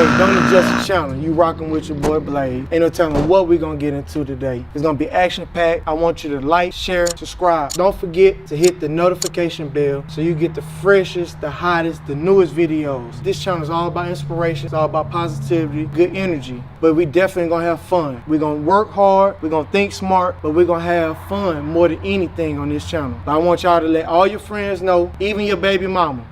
Hey, don't adjust the channel. You rocking with your boy Blade. Ain't no telling what we gonna get into today. It's gonna be action-packed. I want you to like, share, subscribe. Don't forget to hit the notification bell so you get the freshest, the hottest, the newest videos. This channel is all about inspiration. It's all about positivity, good energy. But we definitely gonna have fun. We're gonna work hard. We're gonna think smart, but we're gonna have fun more than anything on this channel. But I want y'all to let all your friends know, even your baby mama.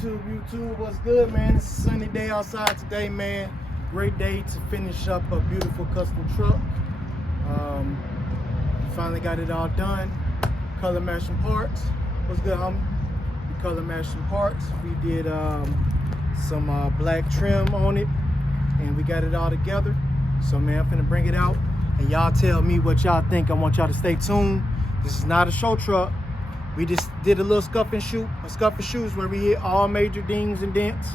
YouTube, what's good, man? It's a sunny day outside today, man. Great day to finish up a beautiful custom truck. Finally got it all done. Color matching parts. What's good, homie? We color matched some parts. We did some black trim on it, and we got it all together. So, man, I'm finna bring it out, and y'all tell me what y'all think. I want y'all to stay tuned. This is not a show truck. We just did a little scuff and shoes where we hit all major dings and dents.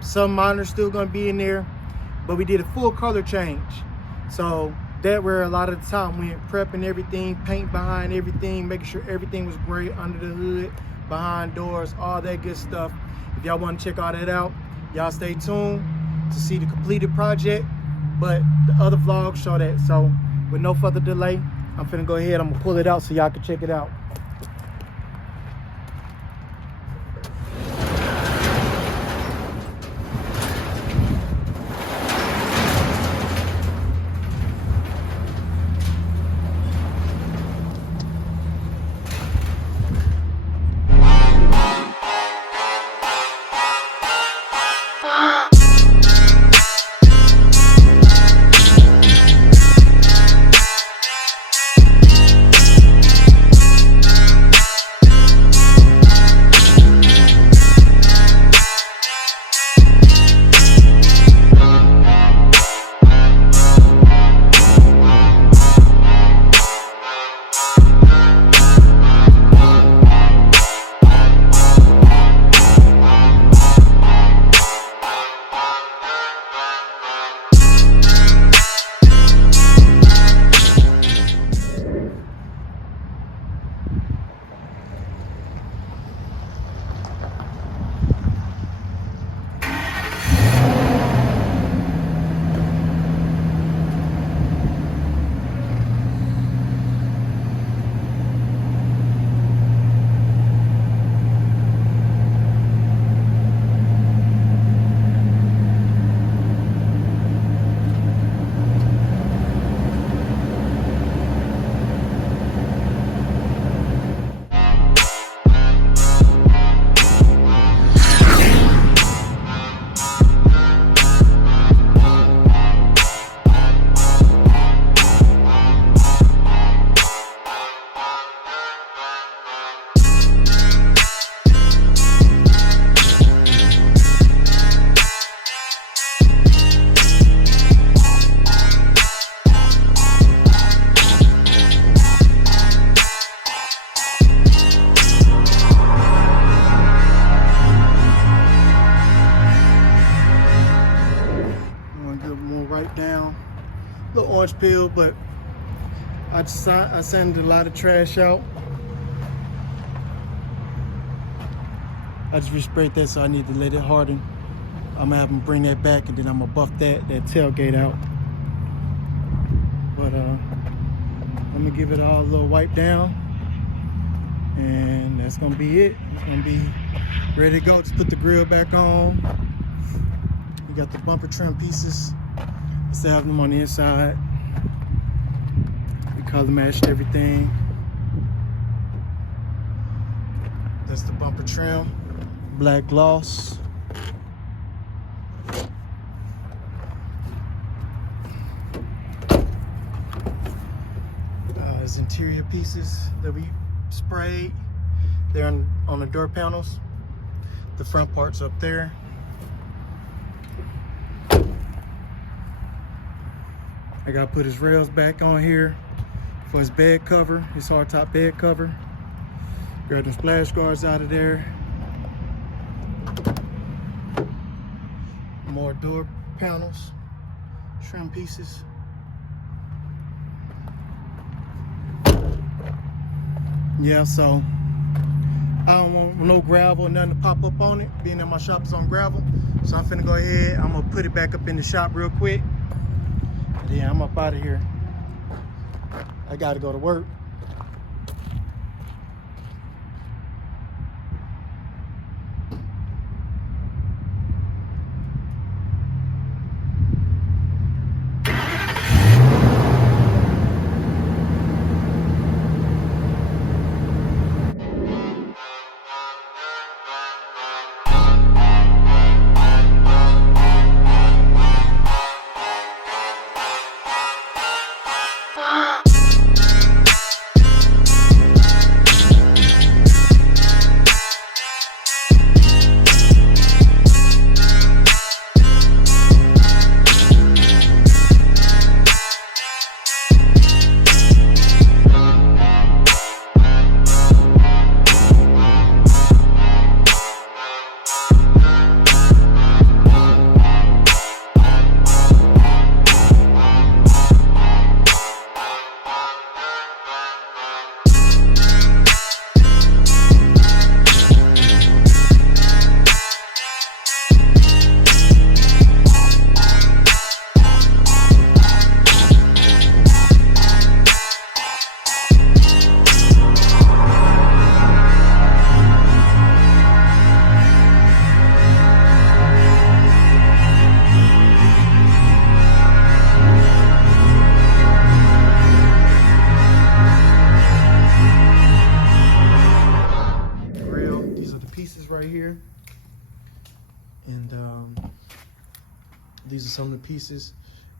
Some minor still gonna be in there, but we did a full color change. So that where a lot of the time we went prepping everything, paint behind everything, making sure everything was great under the hood, behind doors, all that good stuff. If y'all wanna check all that out, y'all stay tuned to see the completed project, but the other vlogs show that. So with no further delay, I'm finna go ahead, I'm gonna pull it out so y'all can check it out. Down, a little orange peel, but I send a lot of trash out. I just resprayed that, so I need to let it harden. I'm gonna have them bring that back, and then I'm gonna buff that tailgate out. But I'm gonna give it all a little wipe down, and that's gonna be it. It's gonna be ready to go. Just put the grill back on. We got the bumper trim pieces. I still have them on the inside. We color matched everything. That's the bumper trim, black gloss. There's interior pieces that we sprayed. They're on the door panels. The front part's up there. I gotta put his rails back on here for his bed cover, his hardtop bed cover. Grab the splash guards out of there. More door panels, trim pieces. Yeah, so I don't want no gravel or nothing to pop up on it, being that my shop is on gravel. So I'm finna go ahead, I'm gonna put it back up in the shop real quick. Yeah, I'm up out of here. I gotta go to work. Right here, and these are some of the pieces,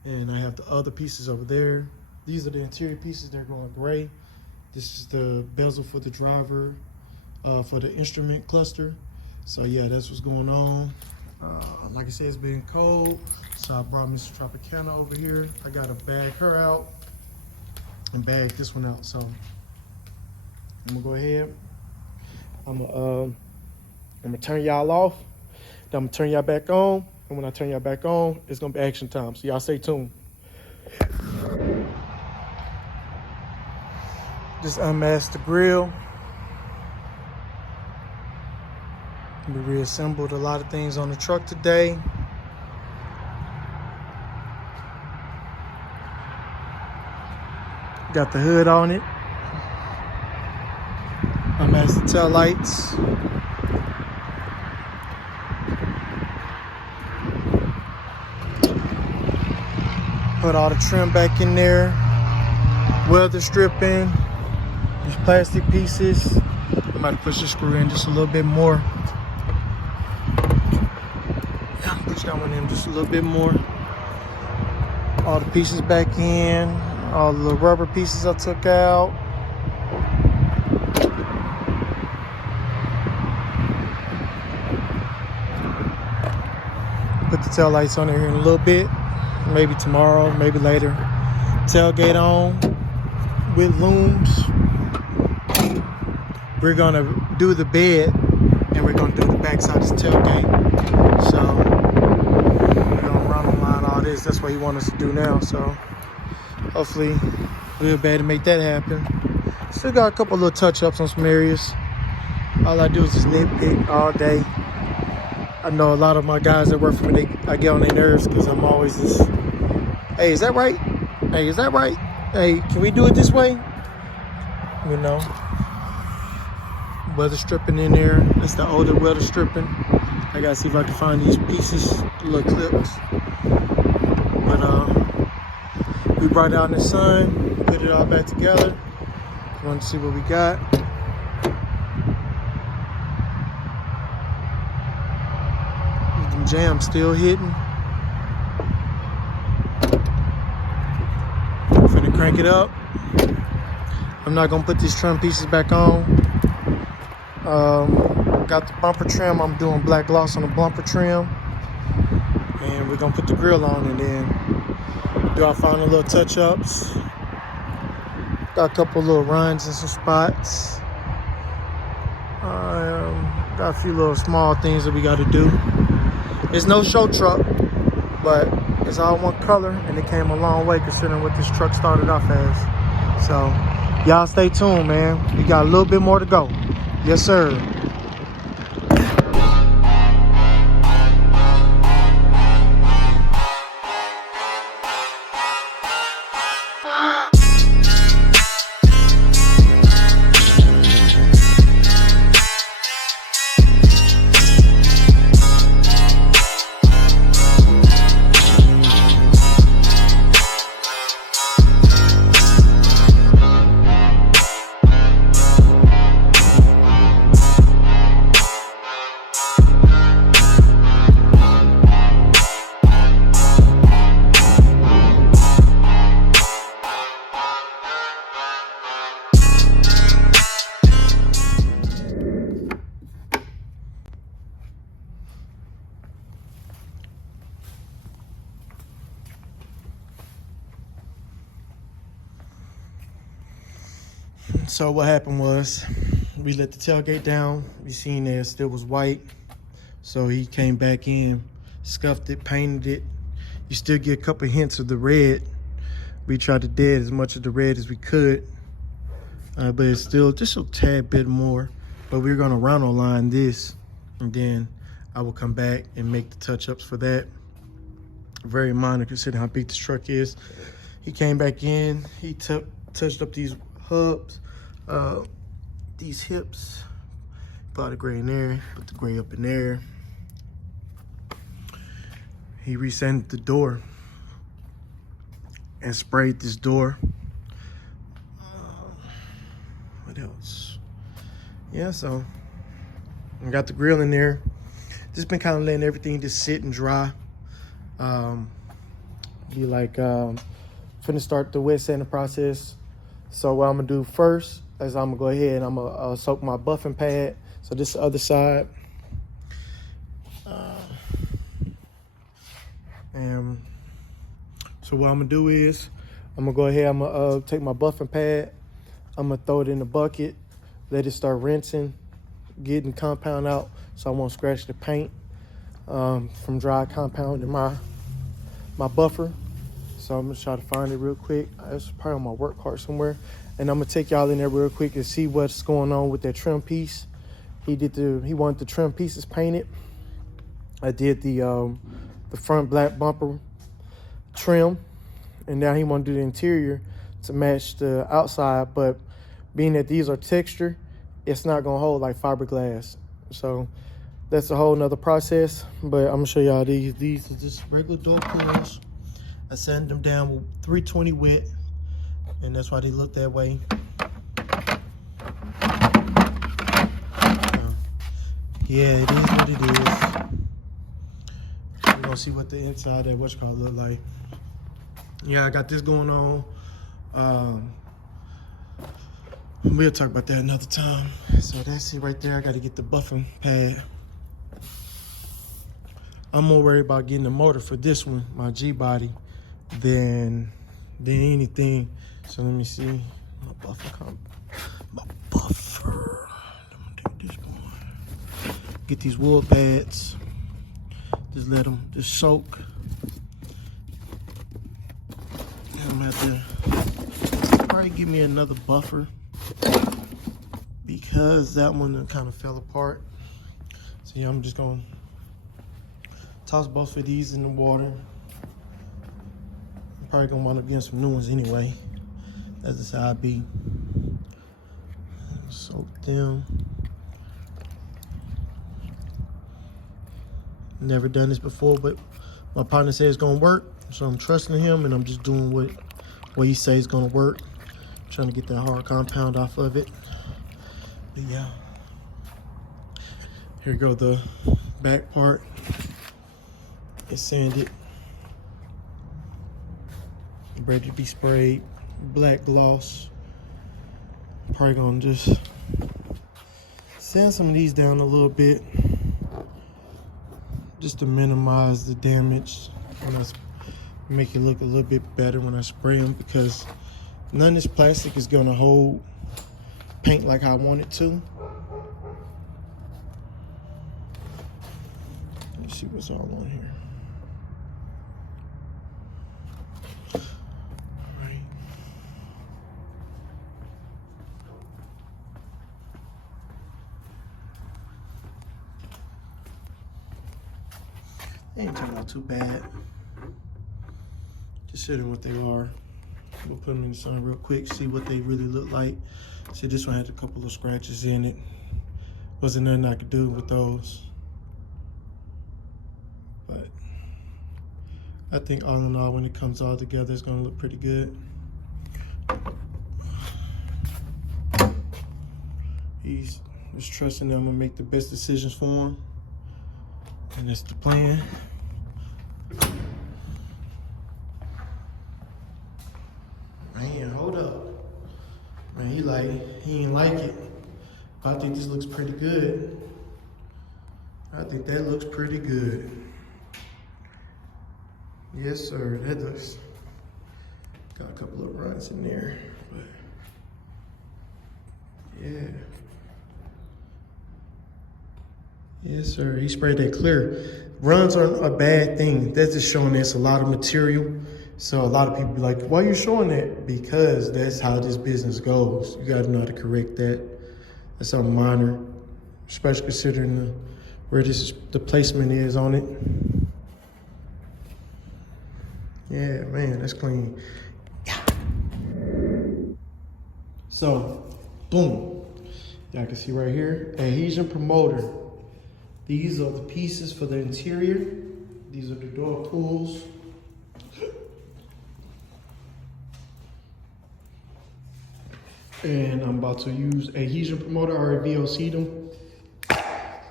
and I have the other pieces over there. These are the interior pieces. They're going gray. This is the bezel for the driver, for the instrument cluster. So yeah, that's what's going on. Like I said, it's been cold, so I brought Mr. Tropicana over here. I gotta bag her out and bag this one out. So I'm gonna go ahead. I'm gonna turn y'all off, then I'm gonna turn y'all back on, and when I turn y'all back on, it's gonna be action time, so y'all stay tuned. Just unmasked the grill. We reassembled a lot of things on the truck today. Got the hood on it. Unmasked the tail lights. Put all the trim back in there, weather stripping, these plastic pieces. I'm about to push the screw in just a little bit more. Push that one in just a little bit more. All the pieces back in, all the rubber pieces I took out. Put the tail lights on there in a little bit. Maybe tomorrow, maybe later. Tailgate on with looms. We're gonna do the bed and we're gonna do the backside of the tailgate. So we're gonna run online all this. That's what he wants us to do now. So hopefully we'll be able to make that happen. Still got a couple little touch-ups on some areas. All I do is just nitpick all day. I know a lot of my guys that work for me, I get on their nerves because I'm always just, hey, is that right? Hey, is that right? Hey, can we do it this way? You know, weather stripping in there. That's the older weather stripping. I gotta see if I can find these pieces, the little clips. But we brought it out in the sun, put it all back together. Want to see what we got. Jam still hitting. Finna crank it up. I'm not gonna put these trim pieces back on. Got the bumper trim. I'm doing black gloss on the bumper trim, and we're gonna put the grill on and then do our final little touch-ups. Got a couple little runs in some spots. Got a few little small things that we got to do. It's no show truck, but it's all one color, and it came a long way considering what this truck started off as. So y'all stay tuned, man. We got a little bit more to go. Yes, sir. So what happened was we let the tailgate down. We seen that it still was white. So he came back in, scuffed it, painted it. You still get a couple hints of the red. We tried to dead as much of the red as we could. But it's still just a tad bit more. But we're gonna rhino line this, and then I will come back and make the touch-ups for that. Very minor considering how big this truck is. He came back in, he touched up these hubs, these hips, put the gray in there, put the gray up in there. He resanded the door and sprayed this door. What else? Yeah, so I got the grill in there. Just been kind of letting everything just sit and dry. Be like, finna start the wet sanding process. So what I'm gonna do first is I'm gonna go ahead and I'm gonna soak my buffing pad. So this is the other side. And so what I'm gonna do is I'm gonna go ahead, I'm gonna take my buffing pad, I'm gonna throw it in the bucket, let it start rinsing, getting compound out so I won't scratch the paint from dry compound in my buffer. So I'm gonna try to find it real quick. It's probably on my work cart somewhere. And I'm gonna take y'all in there real quick and see what's going on with that trim piece. He wanted the trim pieces painted. I did the front black bumper trim, and now he wanna do the interior to match the outside, but being that these are texture, it's not gonna hold like fiberglass. So that's a whole nother process, but I'm gonna show y'all these. These are just regular door pulls. I sanded them down with 320 wet, and that's why they look that way. Yeah, it is what it is. We're gonna see what the inside of what's gonna look like. Yeah, I got this going on. We'll talk about that another time. So that's it right there. I gotta get the buffing pad. I'm more worried about getting the motor for this one, my G body, than anything. So let me see my buffer. I'm gonna do this one. Get these wool pads. Just let them just soak. I'm gonna have to probably give me another buffer because that one kind of fell apart. So yeah, I'm just gonna toss both of these in the water. I'm probably gonna wind up getting some new ones anyway. That's just how I be. Soak them. Never done this before, but my partner said it's gonna work, so I'm trusting him, and I'm just doing what he says is gonna work. I'm trying to get that hard compound off of it. But yeah, here go the back part. It's sanded, ready to be sprayed, black gloss. probably gonna just sand some of these down a little bit just to minimize the damage and make it look a little bit better when I spray them, because none of this plastic is gonna hold paint like I want it to. Let's see what's all on here. They ain't turning out too bad. Just show them what they are. We'll put them in the sun real quick, see what they really look like. See, this one had a couple of scratches in it. Wasn't nothing I could do with those. But I think all in all, when it comes all together, it's gonna look pretty good. He's just trusting that I'm gonna make the best decisions for him. And that's the plan. Man, hold up. Man, he ain't like it. But I think this looks pretty good. I think that looks pretty good. Yes, sir, that looks, got a couple of runs in there, but yeah. Yes, sir, he sprayed that clear. Runs aren't a bad thing. That's just showing there's a lot of material. So a lot of people be like, why are you showing that? Because that's how this business goes. You gotta know how to correct that. That's something minor, especially considering where the placement is on it. Yeah, man, that's clean. Yeah. So, boom. Y'all can see right here, adhesion promoter. These are the pieces for the interior. These are the door pulls. And I'm about to use adhesion promoter. I already VOC'd them.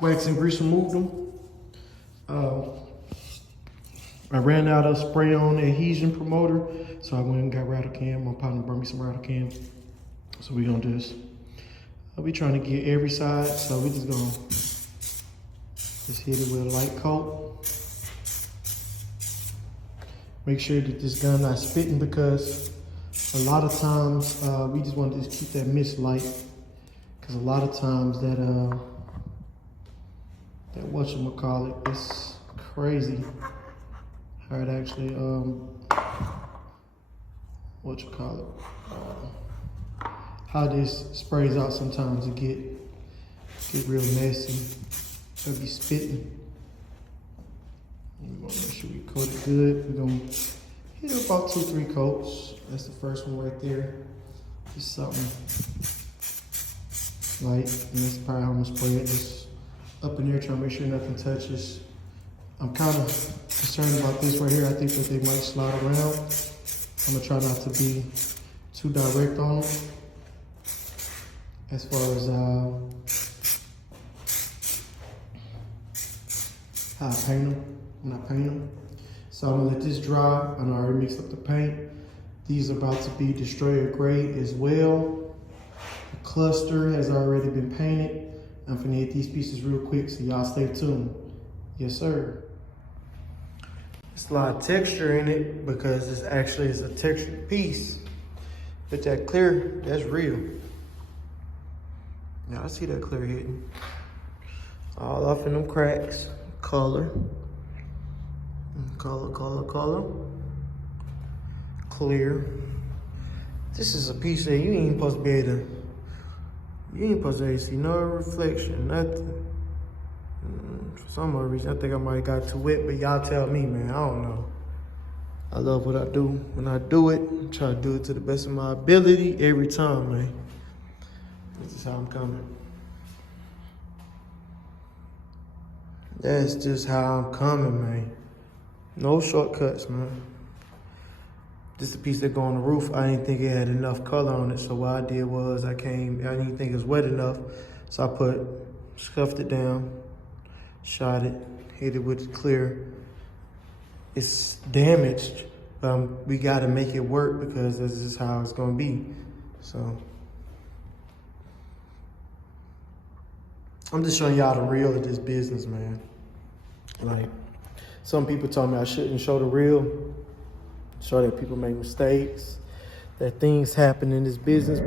Wax and grease removed them. I ran out of spray on adhesion promoter, so I went and got rattle can. My partner brought me some rattle can. So we gonna just, I'll be trying to get every side, so we just gonna just hit it with a light coat. Make sure that this gun not spitting, because a lot of times we just want to just keep that mist light, because a lot of times that whatchamacallit, it's crazy how it actually how this sprays out. Sometimes it get real messy. It'll be spitting. We're gonna make sure we coat it good. We're gonna hit it about 2-3 coats. That's the first one right there. Just something light, and that's probably how I'm gonna spray it. Just up in there, trying to make sure nothing touches. I'm kind of concerned about this right here. I think that they might slide around. I'm gonna try not to be too direct on them. As far as how I paint them, when I paint them. So I'm gonna let this dry. I know I already mixed up the paint. These are about to be destroyer grade as well. The cluster has already been painted. I'm finna hit these pieces real quick, so y'all stay tuned. Yes, sir. It's a lot of texture in it because this actually is a textured piece. But that clear, that's real. Now I see that clear hitting. All off in them cracks. Color. Clear. This is a piece that you ain't supposed to be able to, you ain't supposed to be able to see no reflection, nothing. For some other reason, I think I might have got too wet, but y'all tell me, man, I don't know. I love what I do. When I do it, I try to do it to the best of my ability every time, man. This is how I'm coming. That's just how I'm coming, man. No shortcuts, man. This is a piece that go on the roof. I didn't think it had enough color on it, so what I did was I didn't think it was wet enough, so I scuffed it down, shot it, hit it with clear. It's damaged, but we gotta make it work because this is how it's gonna be. So I'm just showing y'all the real of this business, man. Like, some people told me I shouldn't show the real, show that people make mistakes, that things happen in this business.